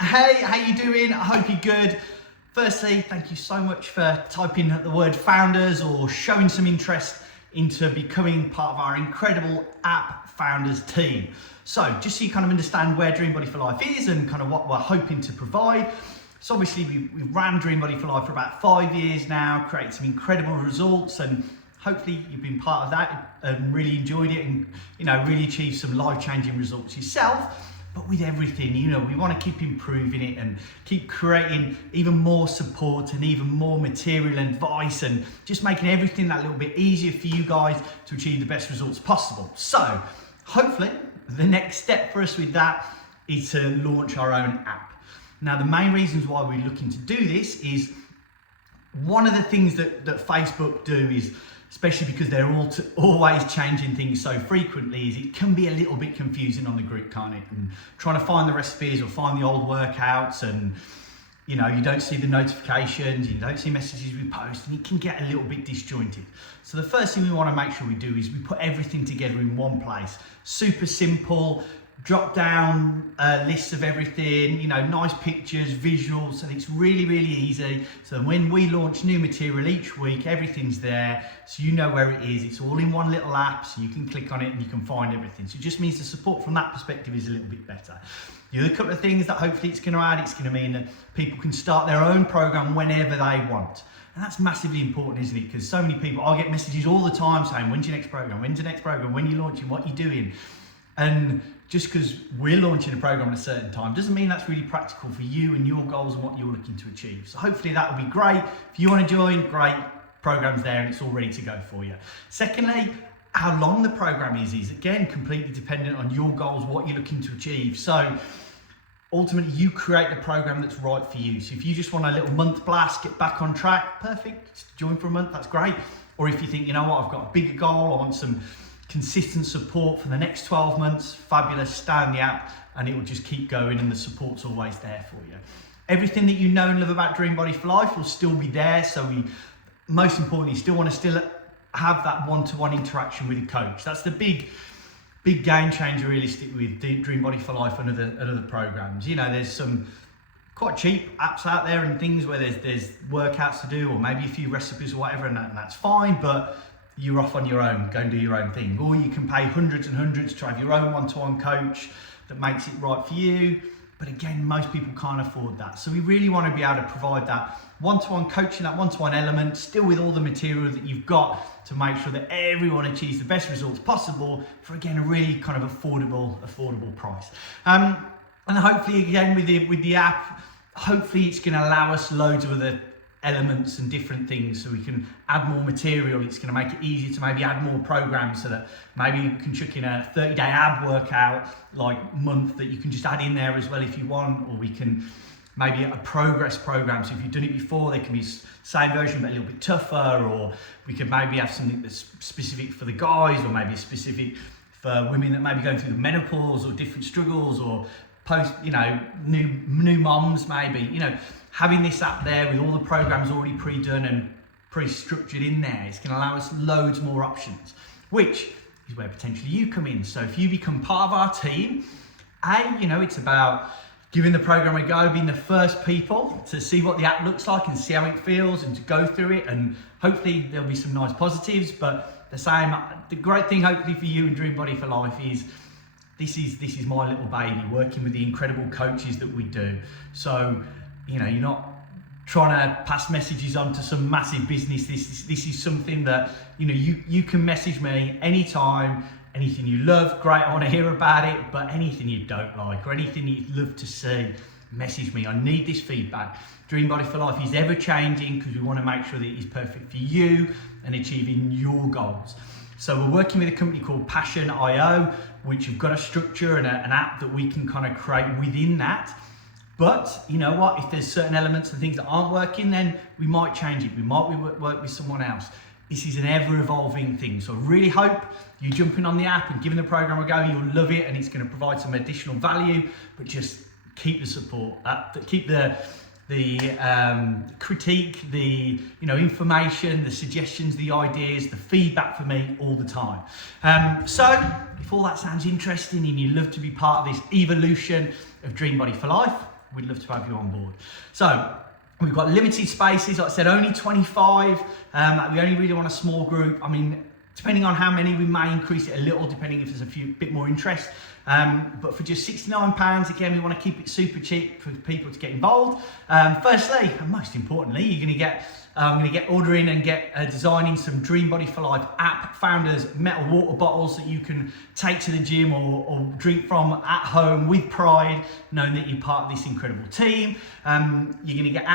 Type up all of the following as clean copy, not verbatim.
Hey, how you doing? I hope you're good. Firstly, thank you so much for typing the word founders or showing some interest into becoming part of our incredible app founders team. So just so you kind of understand where DreamBody4Life is and kind of what we're hoping to provide. So obviously we've ran DreamBody4Life for about 5 years now, created some incredible results, and hopefully you've been part of that and really enjoyed it and really achieved some life-changing results yourself. But with everything, we want to keep improving it and keep creating even more support and even more material and advice and just making everything that little bit easier for you guys to achieve the best results possible. So hopefully the next step for us with that is to launch our own app. Now, the main reasons why we're looking to do this is one of the things that Facebook do is, especially because they're always changing things so frequently, is it can be a little bit confusing on the group, can't it? And trying to find the recipes or find the old workouts, and you don't see the notifications, you don't see messages we post, and it can get a little bit disjointed. So the first thing we want to make sure we do is we put everything together in one place. Super simple, drop down lists of everything, nice pictures, visuals, and it's really, really easy. So when we launch new material each week, everything's there, so you know where it is. It's all in one little app, so you can click on it and you can find everything. So it just means the support from that perspective is a little bit better. The other couple of things that hopefully it's going to add, it's going to mean that people can start their own program whenever they want. And that's massively important, isn't it? Because so many people, I get messages all the time saying, when's your next program? When's your next program? When are you launching? What are you doing? And just because we're launching a program at a certain time doesn't mean that's really practical for you and your goals and what you're looking to achieve. So hopefully that will be great. If you want to join, great, program's there and it's all ready to go for you. Secondly, how long the program is again completely dependent on your goals, what you're looking to achieve. So ultimately you create the program that's right for you. So if you just want a little month blast, get back on track, perfect, join for a month, that's great. Or if you think, you know what, I've got a bigger goal, I want some consistent support for the next 12 months, fabulous, stay in the app and it will just keep going and the support's always there for you. Everything that you know and love about DreamBody4Life will still be there, so we, most importantly, still want to still have that one-to-one interaction with a coach. That's the big game changer realistic with DreamBody4Life and other programs. There's some quite cheap apps out there and things where there's workouts to do or maybe a few recipes or whatever, and that's fine, but you're off on your own, go and do your own thing. Or you can pay hundreds and hundreds to have your own one-to-one coach that makes it right for you. But again, most people can't afford that. So we really want to be able to provide that one-to-one coaching, that one-to-one element, still with all the material that you've got to make sure that everyone achieves the best results possible for, again, a really kind of affordable price. And hopefully, again, with the app, hopefully it's going to allow us loads of other elements and different things, so we can add more material. It's going to make it easier to maybe add more programs, so that maybe you can chuck in a 30-day ab workout month that you can just add in there as well if you want, or we can maybe a progress program, so if you've done it before, there can be same version but a little bit tougher, or we could maybe have something that's specific for the guys, or maybe specific for women that may be going through the menopause or different struggles, or post, new moms maybe, having this app there with all the programs already pre-done and pre-structured in there, it's going to allow us loads more options, which is where potentially you come in. So if you become part of our team, it's about giving the program a go, being the first people to see what the app looks like and see how it feels and to go through it, and hopefully there'll be some nice positives. But the great thing hopefully for you and DreamBody4Life is this is my little baby, working with the incredible coaches that we do. So you're not trying to pass messages on to some massive business. This is something that you can message me anytime. Anything you love, great, I want to hear about it. But anything you don't like or anything you'd love to see, message me. I need this feedback. DreamBody4Life is ever changing because we want to make sure that it is perfect for you and achieving your goals. So we're working with a company called Passion.io, which have got a structure and an app that we can kind of create within that. But you know what, if there's certain elements and things that aren't working, then we might change it. We might work with someone else. This is an ever-evolving thing. So I really hope you jumping on the app and giving the program a go. You'll love it and it's going to provide some additional value, but just keep the support, keep the critique, the information, the suggestions, the ideas, the feedback for me all the time. So if all that sounds interesting and you'd love to be part of this evolution of DreamBody4Life, we'd love to have you on board. So we've got limited spaces, like I said, only 25. We only really want a small group. I mean, depending on how many, we may increase it a little, depending if there's a bit more interest. But for just £69, again, we want to keep it super cheap for people to get involved. Firstly, and most importantly, you're going to get ordering and get designing some DreamBody4Life app founders metal water bottles that you can take to the gym or drink from at home with pride, knowing that you're part of this incredible team. You're going to get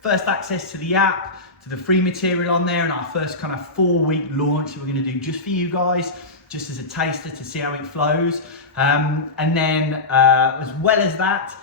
first access to the app, to the free material on there, and our first kind of 4-week launch that we're going to do just for you guys, just as a taster to see how it flows. And then as well as that,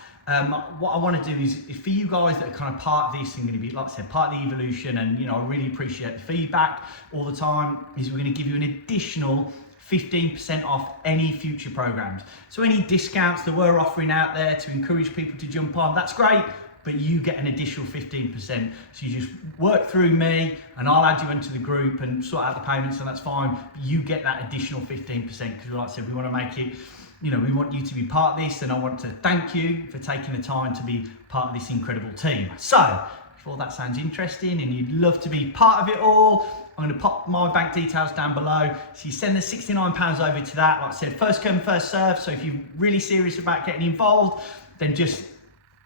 what I want to do is for you guys that are kind of part of this and going to be, like I said, part of the evolution, and you know, I really appreciate the feedback all the time, is we're going to give you an additional 15% off any future programs. So any discounts that we're offering out there to encourage people to jump on, that's great, but you get an additional 15%. So you just work through me and I'll add you into the group and sort out the payments, and that's fine. But you get that additional 15% because, like I said, we want to make it, you know, we want you to be part of this, and I want to thank you for taking the time to be part of this incredible team. So if all that sounds interesting and you'd love to be part of it all, I'm going to pop my bank details down below. So you send the £69 over to that. Like I said, first come, first serve. So if you're really serious about getting involved, then just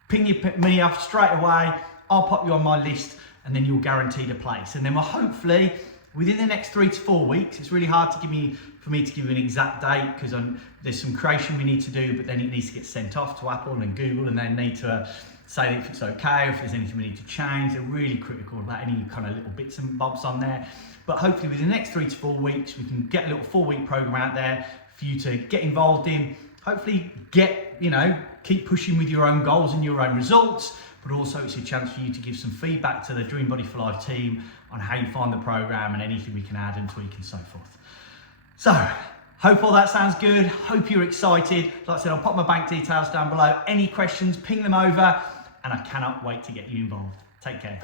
ping your money off straight away. I'll pop you on my list, and then you'll guaranteed a place. And then we'll hopefully, within the next 3 to 4 weeks, it's really hard for me to give you an exact date because there's some creation we need to do, but then it needs to get sent off to Apple and Google, and they need to say if it's okay, or if there's anything we need to change. They're really critical about any kind of little bits and bobs on there. But hopefully within the next 3 to 4 weeks, we can get a little 4-week program out there for you to get involved in. Hopefully keep pushing with your own goals and your own results, but also it's a chance for you to give some feedback to the DreamBody4Life team on how you find the program and anything we can add and tweak and so forth. So, hope all that sounds good. Hope you're excited. Like I said, I'll pop my bank details down below. Any questions, ping them over, and I cannot wait to get you involved. Take care.